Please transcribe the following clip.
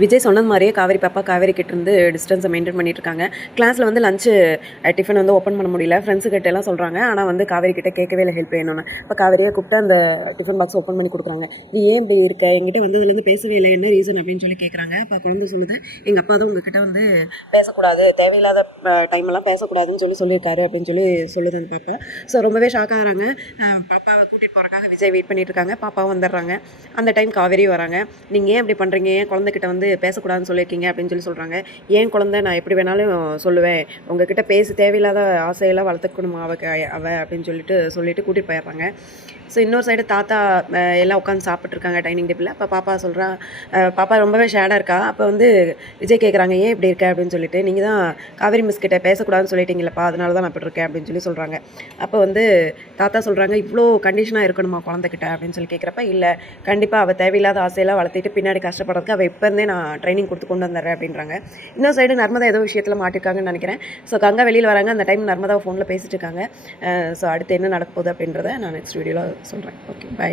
விஜய் சொன்னது மாதிரியே காவேரி பாப்பா காவேரி கிட்டேருந்து டிஸ்டன்ஸை மெயின்டைன் பண்ணிட்டு இருக்காங்க. கிளாஸில் வந்து லஞ்சு டிஃபன் வந்து ஓப்பன் பண்ண முடியல. ஃப்ரெண்ட்ஸு கிட்ட எல்லாம் சொல்கிறாங்க. ஆனால் வந்து காவேரி கிட்ட கேட்கவே இல்லை ஹெல்ப் வேணும்னு. இப்போ காவேரியை கூப்பிட்டு அந்த டிஃபன் பாக்ஸ் ஓப்பன் பண்ணி கொடுக்குறாங்க. நீ ஏன் இப்படி இருக்க, என்கிட்ட வந்ததுலேருந்து பேசவே இல்லை, என்ன ரீசன் அப்படின்னு சொல்லி கேட்குறாங்க. அப்போ குழந்தை சொல்லுது, எங்கள் அப்பா தான் உங்ககிட்ட வந்து பேசக்கூடாது, தேவையில்லாத டைமெல்லாம் பேசக்கூடாதுன்னு சொல்லியிருக்காரு அப்படின்னு சொல்லுது அந்த பாப்பா. ஸோ ரொம்பவே ஷாக் ஆகிறாங்க. பாப்பாவை கூட்டிகிட்டு போகிறக்காக விஜய் வெயிட் பண்ணிட்டு இருக்காங்க. பாப்பாவும் வந்துடுறாங்க. அந்த டைம் காவேரி வராங்க. நீங்கள் ஏன் இப்படி பண்ணுறீங்க, ஏன் குழந்தைகிட்ட வந்து பேசக்கூடாதுன்னு சொல்லியிருக்கீங்க அப்படின்னு சொல்கிறாங்க. ஏன் குழந்தை, நான் எப்படி வேணாலும் சொல்லுவேன், உங்ககிட்ட பேசி தேவையில்லாத ஆசையெல்லாம் வளர்த்துக்கணுமா அவ அப்படின்னு சொல்லிட்டு கூட்டிகிட்டு போயிடுறாங்க. ஸோ இன்னொரு சைடு தாத்தா எல்லாம் உட்காந்து சாப்பிட்ருக்காங்க டைனிங் டேபிளில். அப்போ பாப்பா சொல்கிறா, பாப்பா ரொம்பவே ஷேடாக இருக்கா. அப்போ வந்து விஜய் கேட்குறாங்க, ஏன் இப்படி இருக்க அப்படின்னு சொல்லிட்டு. நீங்கள் தான் காவேரி மிஸ் கிட்ட பேசக்கூடாதுன்னு சொல்லிட்டீங்களப்பா, அதனால தான் நான் இப்படி இருக்கேன் அப்படின்னு சொல்கிறாங்க. அப்போ வந்து தாத்தா சொல்கிறாங்க, இவ்வளோ கண்டிஷனாக இருக்கணுமா குழந்தைகிட்ட அப்படின்னு கேட்குறப்ப, இல்லை கண்டிப்பாக அவள் தேவையில்லாத ஆசையெல்லாம் வளர்த்திட்டு பின்னாடி கஷ்டப்படுறதுக்கு அவள் இப்போ இருந்தே நான் ட்ரைனிங் கொடுத்து கொண்டு வந்துடுறேன் அப்படின்றாங்க. இன்னொரு சைடு நர்மதா ஏதோ விஷயத்தில் மாட்டிருக்காங்கன்னு நினைக்கிறேன். ஸோ கங்கா வெளியில் வராங்க. அந்த டைம் நர்மதா ஃபோனில் பேசிட்டு இருக்காங்க. ஸோ அடுத்து என்ன நடக்க போகுது அப்படின்றத நான் நெக்ஸ்ட் வீடியோவில் சொல்கிறேன். Okay, by.